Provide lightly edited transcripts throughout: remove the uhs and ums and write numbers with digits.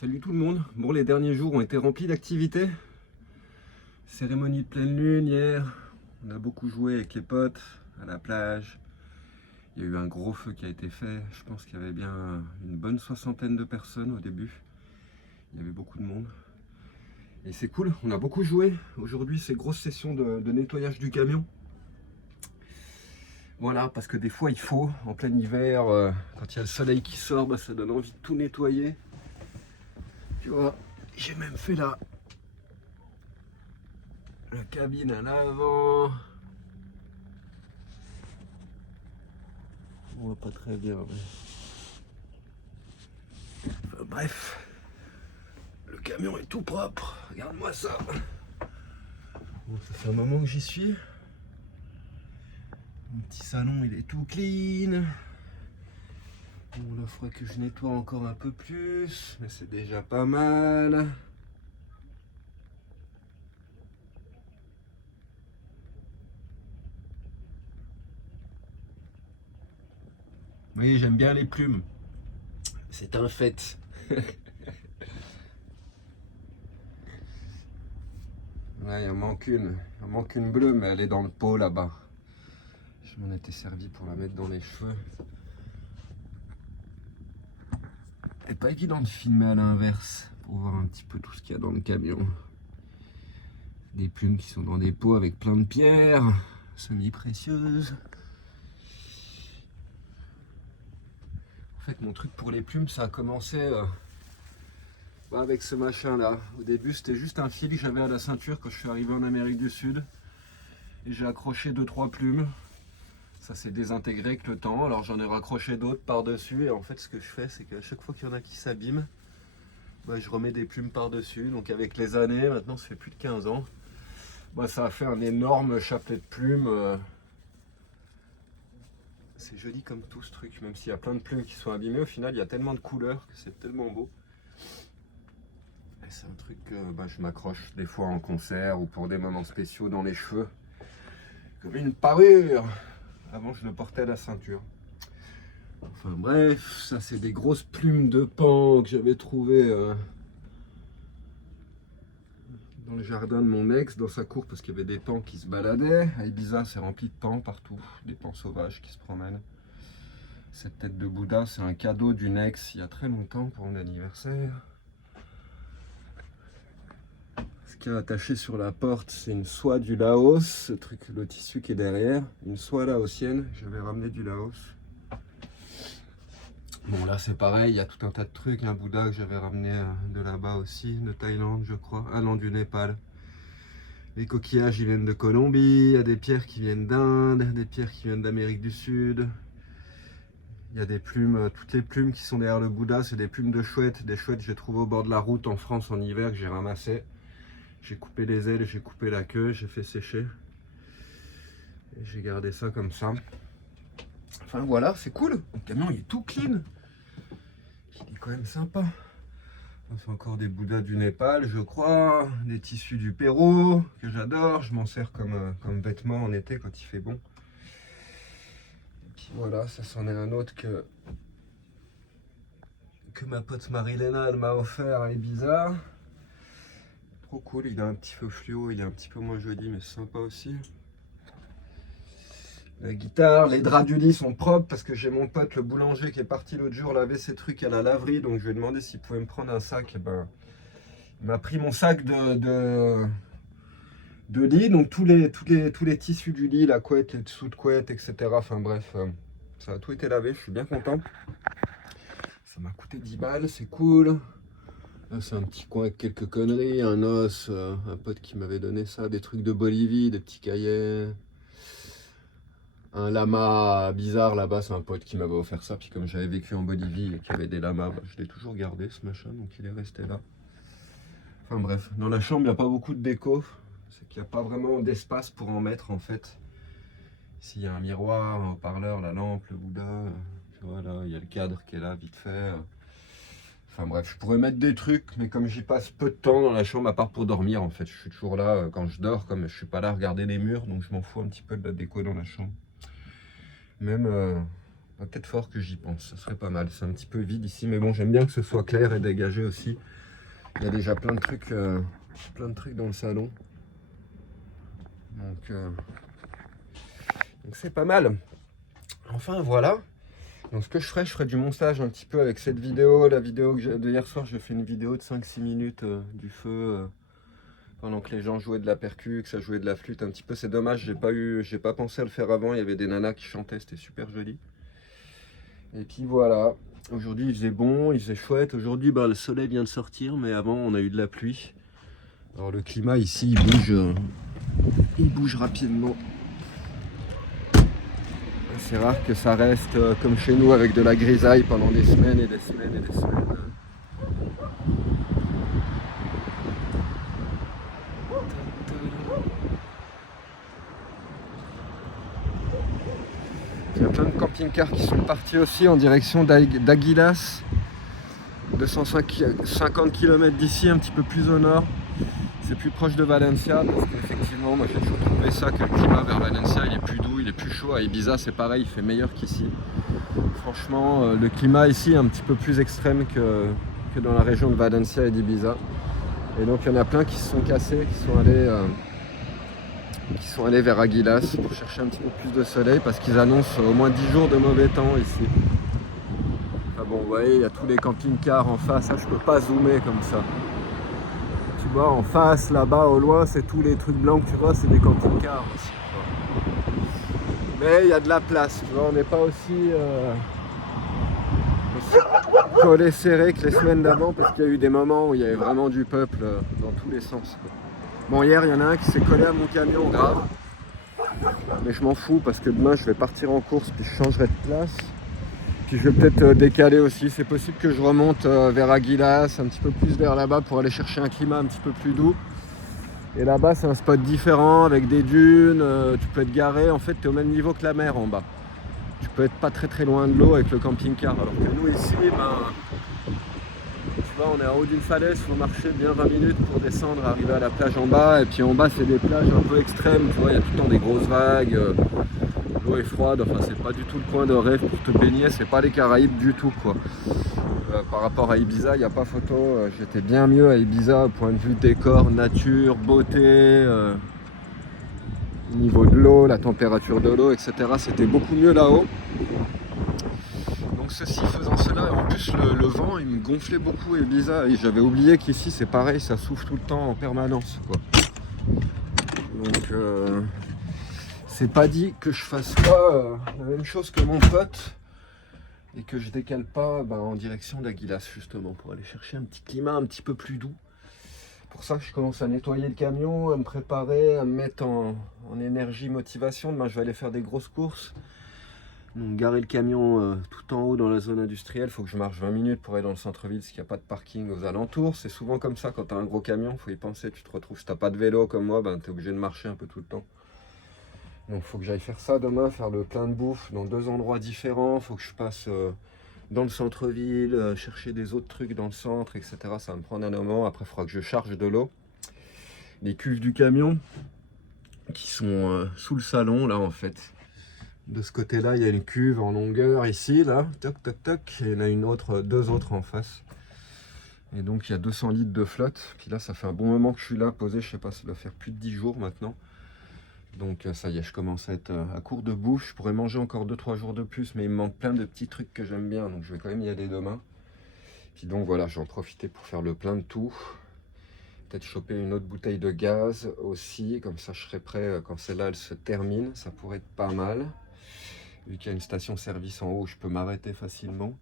Salut tout le monde. Bon, les derniers jours ont été remplis d'activités. Cérémonie de pleine lune hier. On a beaucoup joué avec les potes à la plage. Il y a eu un gros feu qui a été fait. Je pense qu'il y avait bien une bonne soixantaine de personnes au début. Il y avait beaucoup de monde. Et c'est cool, on a beaucoup joué. Aujourd'hui, c'est grosse session de nettoyage du camion. Voilà, parce que des fois, il faut, en plein hiver, quand il y a le soleil qui sort, bah, ça donne envie de tout nettoyer. Tu vois, j'ai même fait la cabine à l'avant. On voit pas très bien. Mais... enfin, bref, le camion est tout propre. Regarde-moi ça. Bon, ça fait un moment que j'y suis. Mon petit salon, il est tout clean. Bon, là, il faudrait que je nettoie encore un peu plus, mais c'est déjà pas mal. Oui, j'aime bien les plumes. C'est un fait. Là, il en manque une. Il en manque une bleue, mais elle est dans le pot là-bas. Je m'en étais servi pour la mettre dans les cheveux. C'est pas évident de filmer à l'inverse pour voir un petit peu tout ce qu'il y a dans le camion. Des plumes qui sont dans des pots avec plein de pierres semi-précieuses. En fait, mon truc pour les plumes, ça a commencé avec ce machin là. Au début, c'était juste un fil que j'avais à la ceinture quand je suis arrivé en Amérique du Sud. Et j'ai accroché 2-3 plumes. Ça s'est désintégré avec le temps. Alors j'en ai raccroché d'autres par-dessus. Et en fait, ce que je fais, c'est qu'à chaque fois qu'il y en a qui s'abîment, je remets des plumes par-dessus. Donc avec les années, maintenant ça fait plus de 15 ans, ça a fait un énorme chapelet de plumes. C'est joli comme tout ce truc, même s'il y a plein de plumes qui sont abîmées, au final il y a tellement de couleurs que c'est tellement beau. Et c'est un truc que je m'accroche des fois en concert ou pour des moments spéciaux dans les cheveux. Comme une parure. Avant je le portais à la ceinture. Enfin bref, ça c'est des grosses plumes de paon que j'avais trouvées dans le jardin de mon ex, dans sa cour, parce qu'il y avait des paons qui se baladaient. À Ibiza, c'est rempli de paons partout, des paons sauvages qui se promènent. Cette tête de Bouddha, c'est un cadeau d'une ex il y a très longtemps pour mon anniversaire. Ce qui est attaché sur la porte, c'est une soie du Laos, ce truc, le tissu qui est derrière, une soie laotienne. J'avais ramené du Laos. Bon, là c'est pareil, il y a tout un tas de trucs. Un Bouddha que j'avais ramené de là-bas aussi, de Thaïlande, je crois. Ah non, du Népal. Les coquillages, ils viennent de Colombie. Il y a des pierres qui viennent d'Inde, des pierres qui viennent d'Amérique du Sud. Il y a des plumes, toutes les plumes qui sont derrière le Bouddha, c'est des plumes de chouettes. Des chouettes que j'ai trouvées au bord de la route en France en hiver, que j'ai ramassées. J'ai coupé les ailes, j'ai coupé la queue, j'ai fait sécher. Et j'ai gardé ça comme ça. Enfin voilà, c'est cool. Le camion il est tout clean. Il est quand même sympa. C'est encore des Bouddhas du Népal, je crois. Des tissus du Pérou, que j'adore. Je m'en sers comme vêtement en été quand il fait bon. Et puis voilà, ça c'en est un autre que ma pote Marilena elle m'a offert à Ibiza. Trop cool, il a un petit feu fluo, il est un petit peu moins joli mais c'est sympa aussi. La guitare, les draps du lit sont propres parce que j'ai mon pote le boulanger qui est parti l'autre jour laver ses trucs à la laverie, donc je lui ai demandé s'il pouvait me prendre un sac. Et il m'a pris mon sac de lit, donc tous les tissus du lit, la couette, les dessous de couette, etc. Enfin bref, ça a tout été lavé, je suis bien content. Ça m'a coûté 10 balles, c'est cool. Là c'est un petit coin avec quelques conneries, un os, un pote qui m'avait donné ça, des trucs de Bolivie, des petits cahiers. Un lama bizarre là-bas, c'est un pote qui m'avait offert ça. Puis comme j'avais vécu en Bolivie et qu'il y avait des lamas, je l'ai toujours gardé ce machin, donc il est resté là. Enfin bref, dans la chambre il n'y a pas beaucoup de déco. C'est qu'il n'y a pas vraiment d'espace pour en mettre en fait. Ici il y a un miroir, un haut-parleur, la lampe, le Bouddha. Tu vois là, il y a le cadre qui est là vite fait. Enfin bref, je pourrais mettre des trucs, mais comme j'y passe peu de temps dans la chambre, à part pour dormir en fait. Je suis toujours là quand je dors, comme je suis pas là à regarder les murs, donc je m'en fous un petit peu de la déco dans la chambre. Même Va peut-être fort que j'y pense, ça serait pas mal. C'est un petit peu vide ici, mais bon, j'aime bien que ce soit clair et dégagé aussi. Il y a déjà plein de trucs dans le salon. Donc c'est pas mal. Enfin voilà. Donc ce que je ferai du montage un petit peu avec cette vidéo. La vidéo de hier soir, je fais une vidéo de 5-6 minutes du feu pendant que les gens jouaient de la percu, que ça jouait de la flûte un petit peu. C'est dommage, j'ai pas pensé à le faire avant. Il y avait des nanas qui chantaient, c'était super joli. Et puis voilà. Aujourd'hui il faisait bon, il faisait chouette. Aujourd'hui le soleil vient de sortir, mais avant on a eu de la pluie. Alors le climat ici il bouge rapidement. C'est rare que ça reste comme chez nous avec de la grisaille pendant des semaines et des semaines et des semaines. Il y a plein de camping-cars qui sont partis aussi en direction d'Aguilas. 250 km d'ici, un petit peu plus au nord. C'est plus proche de Valencia parce qu'effectivement, moi j'ai toujours trouvé ça que le climat vers Valencia il est plus doux, il est plus chaud. À Ibiza c'est pareil, il fait meilleur qu'ici. Franchement, le climat ici est un petit peu plus extrême que dans la région de Valencia et d'Ibiza. Et donc il y en a plein qui se sont cassés, qui sont allés vers Aguilas pour chercher un petit peu plus de soleil parce qu'ils annoncent au moins 10 jours de mauvais temps ici. Enfin bon, vous voyez, il y a tous les camping-cars en face, ça je peux pas zoomer comme ça. Tu vois, en face, là-bas, au loin, c'est tous les trucs blancs que tu vois, c'est des camping-cars aussi. Mais il y a de la place, tu vois, on n'est pas aussi collé serré que les semaines d'avant parce qu'il y a eu des moments où il y avait vraiment du peuple dans tous les sens. Bon, hier, il y en a un qui s'est collé à mon camion, grave. Mais je m'en fous parce que demain, je vais partir en course puis je changerai de place. Puis je vais peut-être décaler aussi. C'est possible que je remonte vers Aguilas, un petit peu plus vers là-bas pour aller chercher un climat un petit peu plus doux. Et là-bas, c'est un spot différent avec des dunes. Tu peux être garé. En fait, tu es au même niveau que la mer en bas. Tu peux être pas très très loin de l'eau avec le camping-car. Alors que nous ici, tu vois, on est en haut d'une falaise, il faut marcher bien 20 minutes pour descendre, arriver à la plage en bas. Et puis en bas, c'est des plages un peu extrêmes. Tu vois, il y a tout le temps des grosses vagues. L'eau est froide. Enfin, c'est pas du tout le coin de rêve pour te baigner. C'est pas les Caraïbes du tout, quoi. Par rapport à Ibiza, il n'y a pas photo. J'étais bien mieux à Ibiza au point de vue décor, nature, beauté. Au niveau de l'eau, la température de l'eau, etc. C'était beaucoup mieux là-haut. Donc ceci faisant cela, et en plus le vent il me gonflait beaucoup et bizarre. Et j'avais oublié qu'ici c'est pareil, ça souffle tout le temps en permanence, quoi. Donc c'est pas dit que je fasse pas la même chose que mon pote et que je décale pas en direction d'Aguilas justement pour aller chercher un petit climat un petit peu plus doux. Pour ça que je commence à nettoyer le camion, à me préparer, à me mettre en énergie, motivation. Demain je vais aller faire des grosses courses. Donc garer le camion tout en haut dans la zone industrielle, il faut que je marche 20 minutes pour aller dans le centre-ville parce qu'il n'y a pas de parking aux alentours. C'est souvent comme ça quand tu as un gros camion, il faut y penser, tu te retrouves, si tu n'as pas de vélo comme moi, tu es obligé de marcher un peu tout le temps. Donc il faut que j'aille faire ça demain, faire le plein de bouffe dans 2 endroits différents, il faut que je passe dans le centre-ville, chercher des autres trucs dans le centre, etc. Ça va me prendre un moment, après il faudra que je charge de l'eau. Les cuves du camion qui sont sous le salon là en fait. De ce côté-là, il y a une cuve en longueur ici, là, toc, toc, toc. Et il y en a une autre, 2 autres en face. Et donc, il y a 200 litres de flotte. Puis là, ça fait un bon moment que je suis là, posé. Je sais pas, ça doit faire plus de 10 jours maintenant. Donc, ça y est, je commence à être à court de bouffe. Je pourrais manger encore 2-3 jours de plus, mais il me manque plein de petits trucs que j'aime bien. Donc, je vais quand même y aller demain. Puis donc, voilà, je vais en profiter pour faire le plein de tout. Peut-être choper une autre bouteille de gaz aussi. Comme ça, je serai prêt quand celle-là, elle se termine. Ça pourrait être pas mal. Vu qu'il y a une station-service en haut, je peux m'arrêter facilement.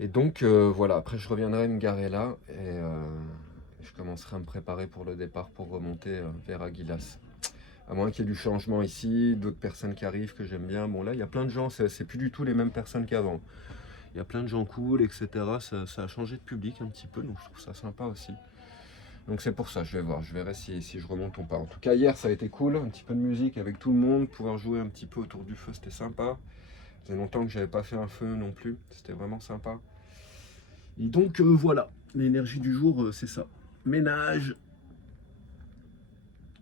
Et donc voilà, après je reviendrai me garer là et je commencerai à me préparer pour le départ pour remonter vers Aguilas. À moins qu'il y ait du changement ici, d'autres personnes qui arrivent que j'aime bien. Bon là, il y a plein de gens, c'est plus du tout les mêmes personnes qu'avant. Il y a plein de gens cool, etc. Ça a changé de public un petit peu, donc je trouve ça sympa aussi. Donc c'est pour ça, je vais voir, je verrai si je remonte ou pas. En tout cas, hier, ça a été cool, un petit peu de musique avec tout le monde, pouvoir jouer un petit peu autour du feu, c'était sympa. Ça faisait longtemps que j'avais pas fait un feu non plus, c'était vraiment sympa. Et donc voilà, l'énergie du jour, c'est ça. Ménage,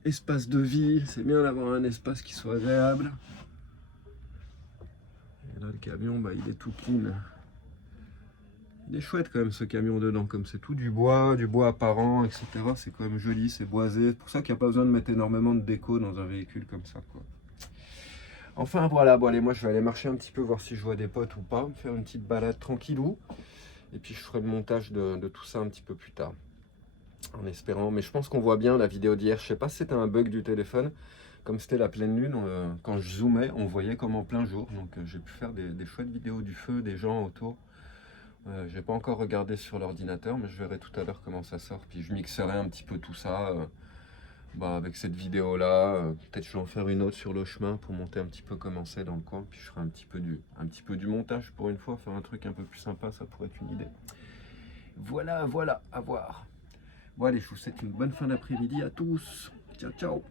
espace de vie, c'est bien d'avoir un espace qui soit agréable. Et là, le camion, bah, il est tout clean. Il est chouette quand même ce camion dedans, comme c'est tout du bois apparent, etc. C'est quand même joli, c'est boisé. C'est pour ça qu'il n'y a pas besoin de mettre énormément de déco dans un véhicule comme ça, quoi. Enfin voilà, bon allez, moi je vais aller marcher un petit peu, voir si je vois des potes ou pas, me faire une petite balade tranquillou. Et puis je ferai le montage de tout ça un petit peu plus tard. En espérant, mais je pense qu'on voit bien la vidéo d'hier. Je sais pas si c'était un bug du téléphone. Comme c'était la pleine lune, quand je zoomais, on voyait comme en plein jour. Donc j'ai pu faire des chouettes vidéos du feu, des gens autour. J'ai pas encore regardé sur l'ordinateur, mais je verrai tout à l'heure comment ça sort. Puis je mixerai un petit peu tout ça avec cette vidéo là. Peut-être je vais en faire une autre sur le chemin pour monter un petit peu comment c'est dans le coin. Puis je ferai un petit peu du montage pour une fois, faire un truc un peu plus sympa, ça pourrait être une idée. Voilà, voilà, à voir. Bon allez, je vous souhaite une bonne fin d'après-midi à tous. Ciao, ciao.